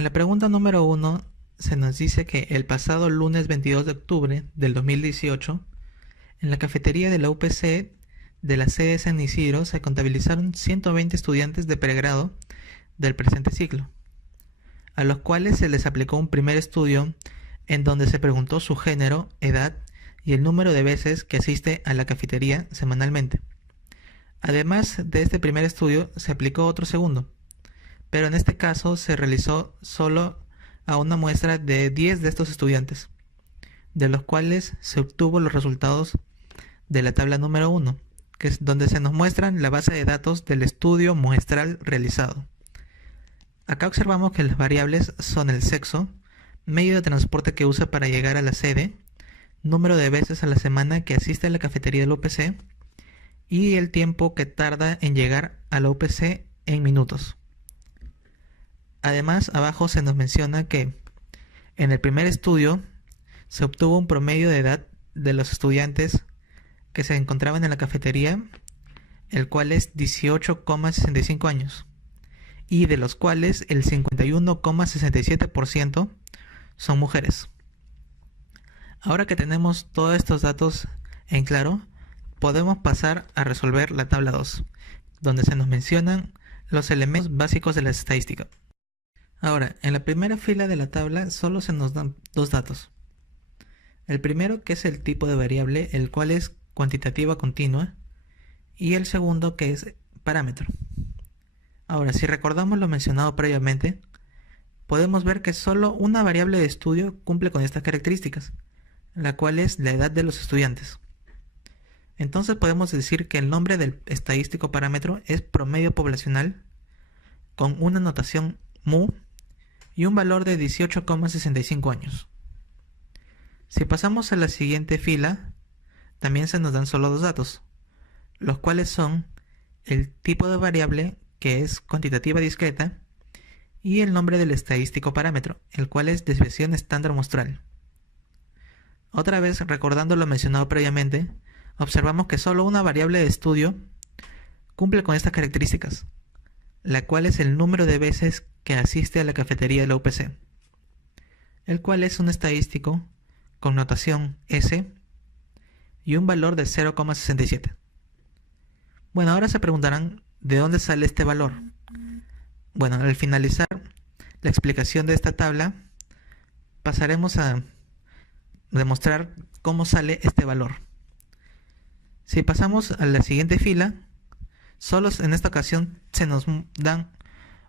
En la pregunta número 1 se nos dice que el pasado lunes 22 de octubre del 2018, en la cafetería de la UPC de la sede de San Isidro se contabilizaron 120 estudiantes de pregrado del presente ciclo, a los cuales se les aplicó un primer estudio en donde se preguntó su género, edad y el número de veces que asiste a la cafetería semanalmente. Además de este primer estudio, se aplicó otro segundo, pero en este caso se realizó solo a una muestra de 10 de estos estudiantes, de los cuales se obtuvo los resultados de la tabla número 1, que es donde se nos muestran la base de datos del estudio muestral realizado. Acá observamos que las variables son el sexo, medio de transporte que usa para llegar a la sede, número de veces a la semana que asiste a la cafetería del UPC y el tiempo que tarda en llegar a la UPC en minutos. Además, abajo se nos menciona que en el primer estudio se obtuvo un promedio de edad de los estudiantes que se encontraban en la cafetería, el cual es 18,65 años, y de los cuales el 51,67% son mujeres. Ahora que tenemos todos estos datos en claro, podemos pasar a resolver la tabla 2, donde se nos mencionan los elementos básicos de la estadística. Ahora, en la primera fila de la tabla solo se nos dan dos datos. El primero, que es el tipo de variable, el cual es cuantitativa continua, y el segundo, que es parámetro. Ahora, si recordamos lo mencionado previamente, podemos ver que solo una variable de estudio cumple con estas características, la cual es la edad de los estudiantes. Entonces podemos decir que el nombre del estadístico parámetro es promedio poblacional, con una notación mu y un valor de 18,65 años. Si pasamos a la siguiente fila, también se nos dan solo dos datos, los cuales son el tipo de variable, que es cuantitativa discreta, y el nombre del estadístico parámetro, el cual es desviación estándar muestral. Otra vez, recordando lo mencionado previamente, observamos que solo una variable de estudio cumple con estas características, la cual es el número de veces que asiste a la cafetería de la UPC, el cual es un estadístico con notación S y un valor de 0,67. Bueno, ahora se preguntarán ¿de dónde sale este valor? Bueno, al finalizar la explicación de esta tabla, pasaremos a demostrar cómo sale este valor. Si pasamos a la siguiente fila, solo en esta ocasión se nos dan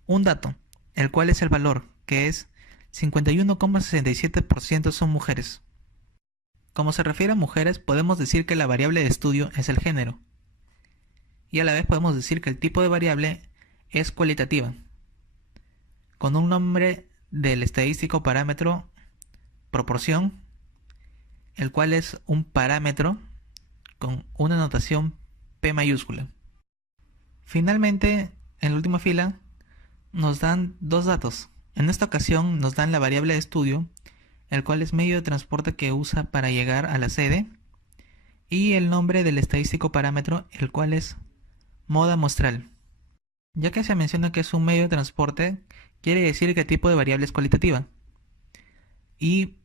un dato, el cual es el valor, que es 51,67% son mujeres. Como se refiere a mujeres, podemos decir que la variable de estudio es el género, y a la vez podemos decir que el tipo de variable es cualitativa, con un nombre del estadístico parámetro proporción, el cual es un parámetro con una notación P mayúscula. Finalmente, en la última fila, nos dan dos datos. En esta ocasión nos dan la variable de estudio, el cual es medio de transporte que usa para llegar a la sede, y el nombre del estadístico parámetro, el cual es moda muestral. Ya que se menciona que es un medio de transporte, quiere decir que el tipo de variable es cualitativa. Y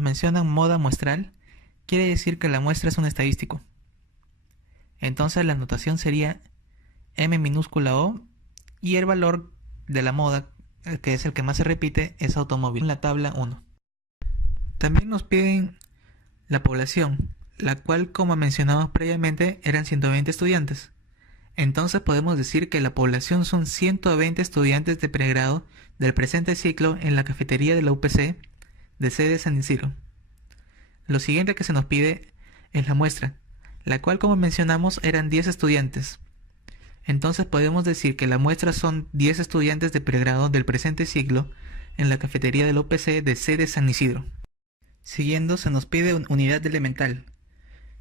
mencionan moda muestral, quiere decir que la muestra es un estadístico. Entonces la notación sería M minúscula O y el valor de la moda, que es el que más se repite, es automóvil, en la tabla 1. También nos piden la población, la cual, como mencionamos previamente, eran 120 estudiantes. Entonces podemos decir que la población son 120 estudiantes de pregrado del presente ciclo en la cafetería de la UPC de sede San Isidro. Lo siguiente que se nos pide es la muestra, la cual, como mencionamos, eran 10 estudiantes. Entonces podemos decir que la muestra son 10 estudiantes de pregrado del presente ciclo en la cafetería de la UPC de sede San Isidro. Siguiendo se nos pide unidad elemental.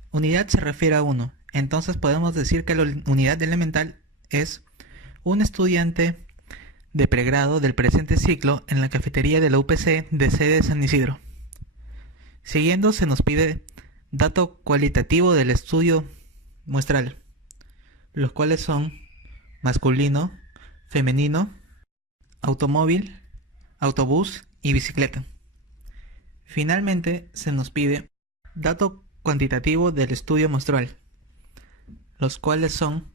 Unidad se refiere a 1, entonces podemos decir que la unidad elemental es un estudiante de pregrado del presente ciclo en la cafetería de la UPC de sede San Isidro. Siguiendo se nos pide dato cualitativo del estudio muestral, los cuales son masculino, femenino, automóvil, autobús y bicicleta. Finalmente, se nos pide dato cuantitativo del estudio muestral, los cuales son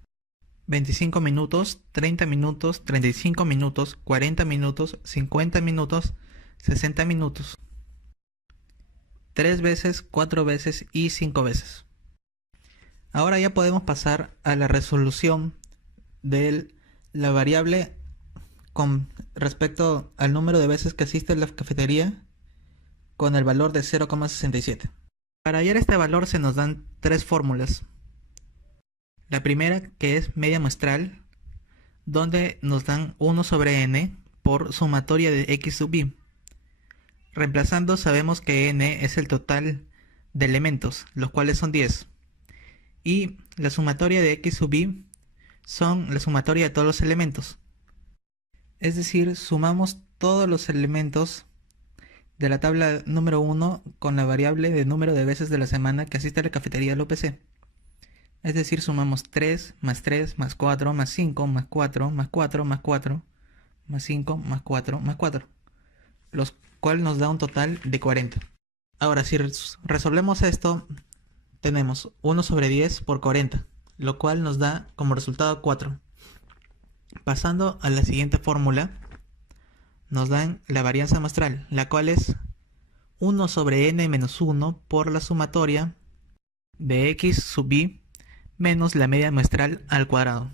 25 minutos, 30 minutos, 35 minutos, 40 minutos, 50 minutos, 60 minutos, 3 veces, 4 veces y 5 veces. Ahora ya podemos pasar a la resolución de la variable con respecto al número de veces que asiste a la cafetería con el valor de 0,67. Para hallar este valor se nos dan tres fórmulas. La primera, que es media muestral, donde nos dan 1 sobre n por sumatoria de x sub y. Reemplazando, sabemos que n es el total de elementos, los cuales son 10. Y la sumatoria de x sub y son la sumatoria de todos los elementos. Es decir, sumamos todos los elementos de la tabla número 1 con la variable de número de veces de la semana que asiste a la cafetería del UPC. Es decir, sumamos 3 más 3 más 4 más 5 más 4 más 4 más 4 más 5 más 4 más 4, los cual nos da un total de 40. Ahora, si resolvemos esto, tenemos 1 sobre 10 por 40, lo cual nos da como resultado 4. Pasando a la siguiente fórmula, nos dan la varianza muestral, la cual es 1 sobre n menos 1 por la sumatoria de x sub y menos la media muestral al cuadrado.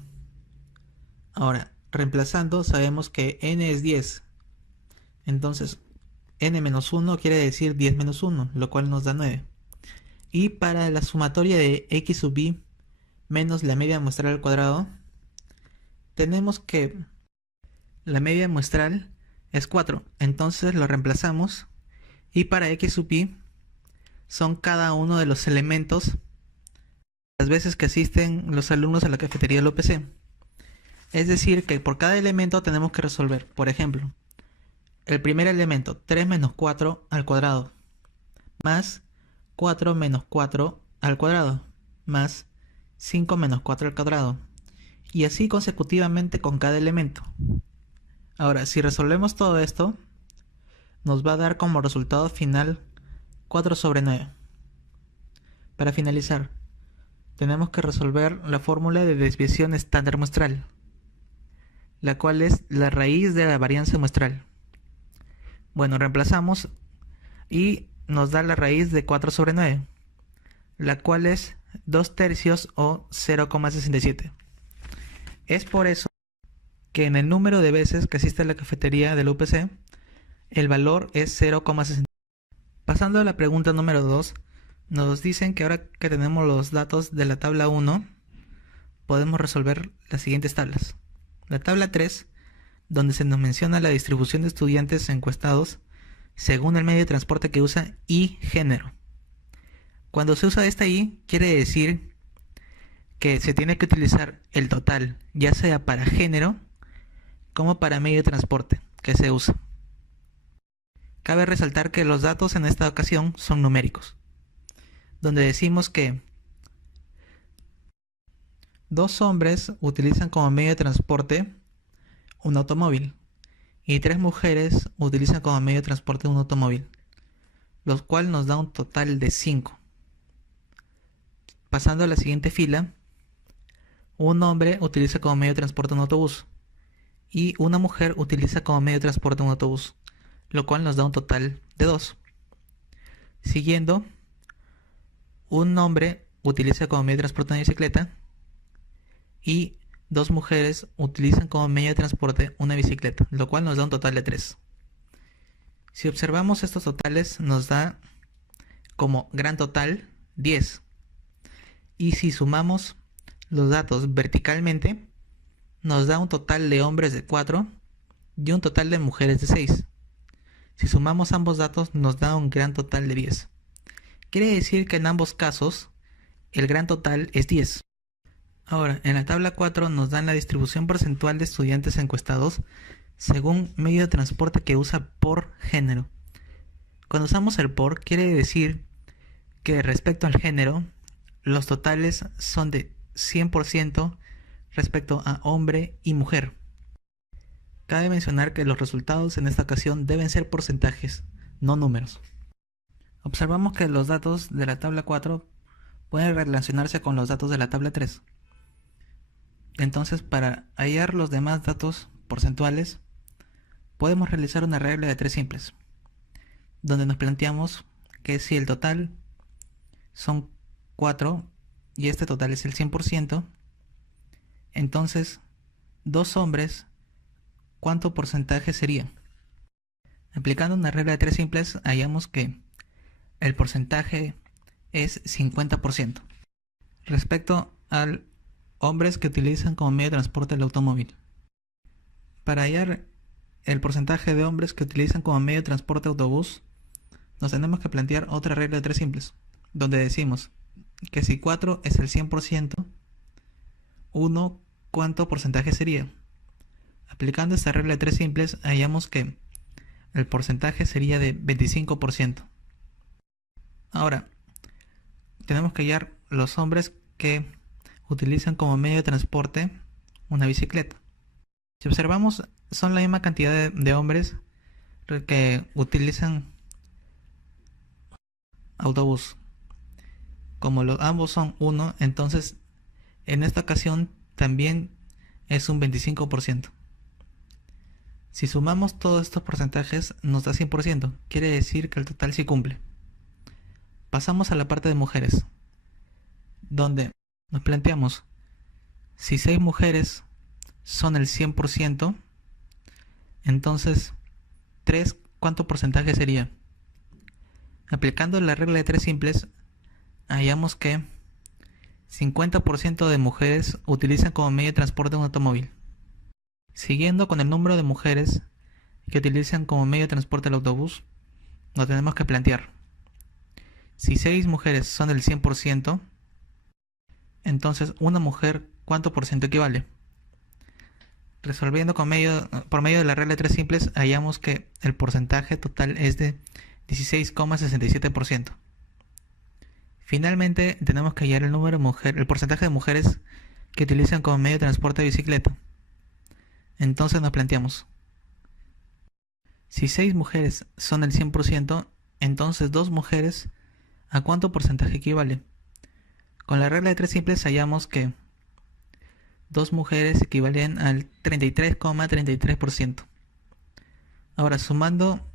Ahora, reemplazando, sabemos que n es 10. Entonces, n menos 1 quiere decir 10 menos 1, lo cual nos da 9. Y para la sumatoria de x sub y menos la media muestral al cuadrado, tenemos que la media muestral es 4. Entonces lo reemplazamos. Y para x sub y son cada uno de los elementos las veces que asisten los alumnos a la cafetería del UPC. Es decir, que por cada elemento tenemos que resolver. Por ejemplo, el primer elemento, 3 menos 4 al cuadrado, más 4 menos 4 al cuadrado, más 5 menos 4 al cuadrado, y así consecutivamente con cada elemento. Ahora, si resolvemos todo esto, nos va a dar como resultado final 4 sobre 9. Para finalizar, tenemos que resolver la fórmula de desviación estándar muestral, la cual es la raíz de la varianza muestral. Bueno, reemplazamos y nos da la raíz de 4 sobre 9, la cual es 2 tercios o 0,67. Es por eso que en el número de veces que asiste a la cafetería del UPC, el valor es 0,60. Pasando a la pregunta número 2, nos dicen que ahora que tenemos los datos de la tabla 1, podemos resolver las siguientes tablas. La tabla 3, donde se nos menciona la distribución de estudiantes encuestados según el medio de transporte que usa y género. Cuando se usa esta y, quiere decir que se tiene que utilizar el total, ya sea para género como para medio de transporte que se usa. Cabe resaltar que los datos en esta ocasión son numéricos, donde decimos que 2 hombres utilizan como medio de transporte un automóvil y 3 mujeres utilizan como medio de transporte un automóvil, lo cual nos da un total de 5. Pasando a la siguiente fila, un hombre utiliza como medio de transporte un autobús y una mujer utiliza como medio de transporte un autobús, lo cual nos da un total de 2. Siguiendo, un hombre utiliza como medio de transporte una bicicleta y 2 mujeres utilizan como medio de transporte una bicicleta, lo cual nos da un total de 3. Si observamos estos totales, nos da como gran total 10. Y si sumamos los datos verticalmente, nos da un total de hombres de 4 y un total de mujeres de 6. Si sumamos ambos datos, nos da un gran total de 10. Quiere decir que en ambos casos, el gran total es 10. Ahora, en la tabla 4 nos dan la distribución porcentual de estudiantes encuestados según medio de transporte que usa por género. Cuando usamos el por, quiere decir que respecto al género, los totales son de 100% respecto a hombre y mujer. Cabe mencionar que los resultados en esta ocasión deben ser porcentajes, no números. Observamos que los datos de la tabla 4 pueden relacionarse con los datos de la tabla 3. Entonces, para hallar los demás datos porcentuales, podemos realizar una regla de 3 simples, donde nos planteamos que si el total son 4 y este total es el 100%, entonces 2 hombres, ¿cuánto porcentaje sería? Aplicando una regla de 3 simples, hallamos que el porcentaje es 50%. Respecto a hombres que utilizan como medio de transporte el automóvil. Para hallar el porcentaje de hombres que utilizan como medio de transporte autobús, nos tenemos que plantear otra regla de 3 simples, donde decimos que si 4 es el 100%, 1, ¿cuánto porcentaje sería? Aplicando esta regla de 3 simples, hallamos que el porcentaje sería de 25%. Ahora, tenemos que hallar los hombres que utilizan como medio de transporte una bicicleta. Si observamos, son la misma cantidad de hombres que utilizan autobús. Como ambos son 1, entonces en esta ocasión también es un 25%. Si sumamos todos estos porcentajes nos da 100%, quiere decir que el total sí cumple. Pasamos a la parte de mujeres, donde nos planteamos, si 6 mujeres son el 100%, entonces 3, ¿cuánto porcentaje sería? Aplicando la regla de 3 simples, hallamos que 50% de mujeres utilizan como medio de transporte un automóvil. Siguiendo con el número de mujeres que utilizan como medio de transporte el autobús, nos tenemos que plantear, si 6 mujeres son el 100%, entonces una mujer, ¿cuánto por ciento equivale? Resolviendo por medio de la regla de 3 simples, hallamos que el porcentaje total es de 16,67%. Finalmente, tenemos que hallar el porcentaje de mujeres que utilizan como medio de transporte de bicicleta. Entonces nos planteamos, si 6 mujeres son el 100%, entonces 2 mujeres, ¿a cuánto porcentaje equivale? Con la regla de 3 simples hallamos que 2 mujeres equivalen al 33,33%. Ahora, sumando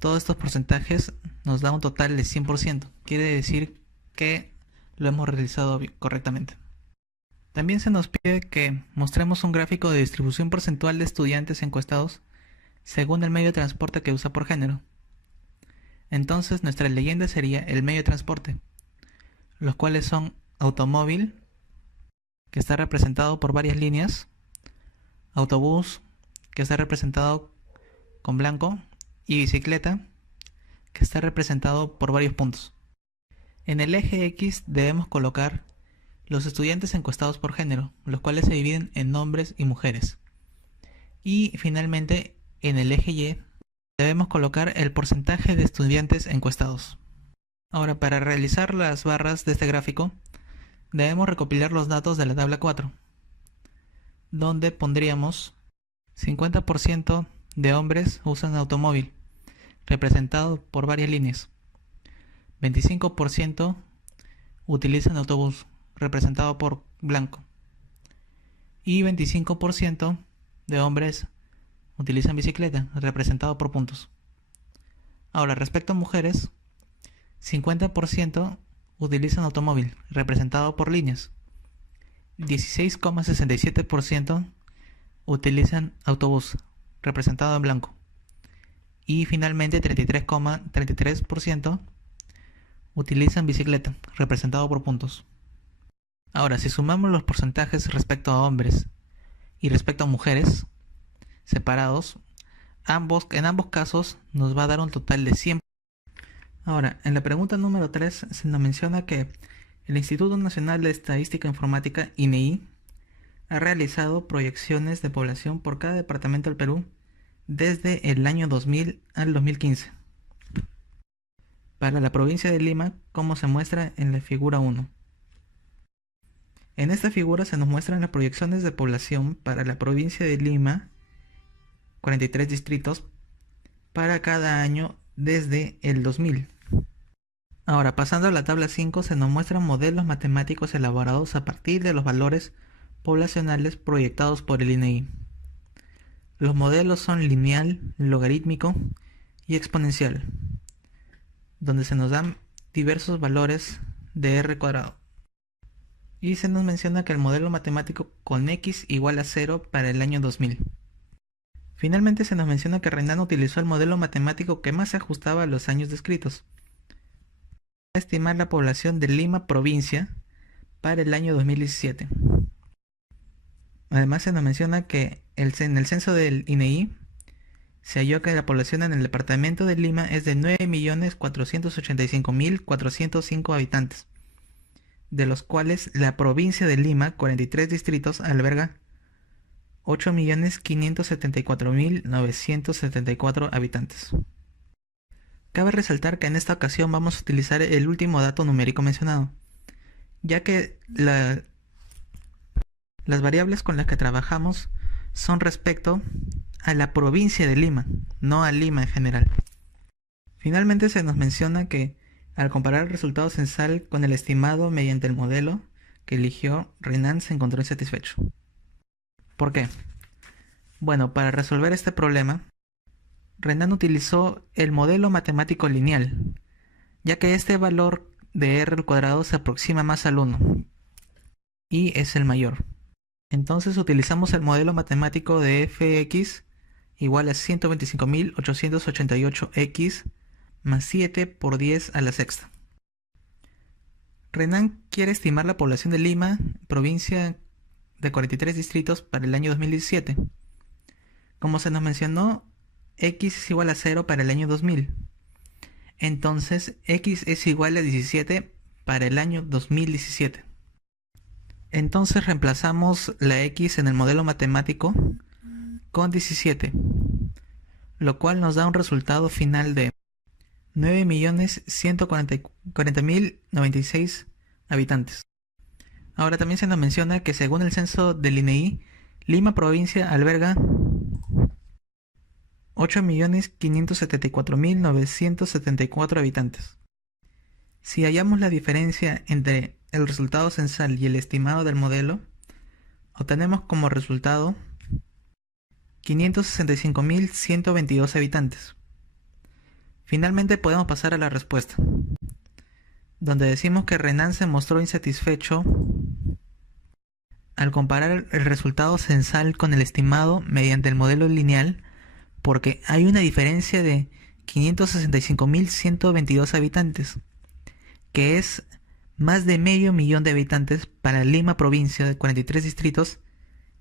todos estos porcentajes, nos da un total de 100%. Quiere decir que lo hemos realizado correctamente. También se nos pide que mostremos un gráfico de distribución porcentual de estudiantes encuestados según el medio de transporte que usa por género. Entonces, nuestra leyenda sería el medio de transporte, los cuales son automóvil, que está representado por varias líneas, autobús, que está representado con blanco, y bicicleta, que está representado por varios puntos. En el eje X debemos colocar los estudiantes encuestados por género, los cuales se dividen en hombres y mujeres. Y finalmente, en el eje Y debemos colocar el porcentaje de estudiantes encuestados. Ahora, para realizar las barras de este gráfico, debemos recopilar los datos de la tabla 4, donde pondríamos 50% de hombres usan automóvil, representado por varias líneas. 25% utilizan autobús, representado por blanco. Y 25% de hombres utilizan bicicleta, representado por puntos. Ahora, respecto a mujeres, 50% utilizan automóvil, representado por líneas. 16,67% utilizan autobús, representado en blanco. Y finalmente 33,33% utilizan bicicleta, representado por puntos. Ahora, si sumamos los porcentajes respecto a hombres y respecto a mujeres separados, en ambos casos nos va a dar un total de 100. Ahora, en la pregunta número 3 se nos menciona que el Instituto Nacional de Estadística Informática, INEI, ha realizado proyecciones de población por cada departamento del Perú desde el año 2000 al 2015. Para la provincia de Lima, como se muestra en la figura 1. En esta figura se nos muestran las proyecciones de población para la provincia de Lima 43 distritos para cada año desde el 2000. Ahora, pasando a la tabla 5, se nos muestran modelos matemáticos elaborados a partir de los valores poblacionales proyectados por el INEGI. Los modelos son lineal, logarítmico y exponencial, donde se nos dan diversos valores de R². Y se nos menciona que el modelo matemático con x igual a 0 para el año 2000. Finalmente se nos menciona que Renan utilizó el modelo matemático que más se ajustaba a los años descritos, para estimar la población de Lima provincia para el año 2017. Además se nos menciona que en el censo del INEGI se halló que la población en el departamento de Lima es de 9.485.405 habitantes, de los cuales la provincia de Lima, 43 distritos, alberga 8.574.974 habitantes. Cabe resaltar que en esta ocasión vamos a utilizar el último dato numérico mencionado, ya que las variables con las que trabajamos son respecto a la provincia de Lima, no a Lima en general. Finalmente se nos menciona que al comparar el resultado censal con el estimado mediante el modelo que eligió, Renan se encontró insatisfecho. ¿Por qué? Bueno, para resolver este problema, Renan utilizó el modelo matemático lineal, ya que este valor de R² se aproxima más al 1 y es el mayor. Entonces utilizamos el modelo matemático de fx igual a 125.888x más 7 por 10 a la sexta. Renan quiere estimar la población de Lima, provincia de 43 distritos para el año 2017. Como se nos mencionó, x es igual a 0 para el año 2000. Entonces, x es igual a 17 para el año 2017. Entonces reemplazamos la x en el modelo matemático con 17, lo cual nos da un resultado final de 9.140.096 habitantes. Ahora también se nos menciona que según el censo del INEGI, Lima provincia alberga 8.574.974 habitantes. Si hallamos la diferencia entre el resultado censal y el estimado del modelo, obtenemos como resultado 565.122 habitantes. Finalmente podemos pasar a la respuesta, donde decimos que Renan se mostró insatisfecho al comparar el resultado censal con el estimado mediante el modelo lineal, porque hay una diferencia de 565.122 habitantes, que es más de medio millón de habitantes para Lima provincia de 43 distritos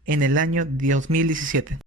en el año 2017.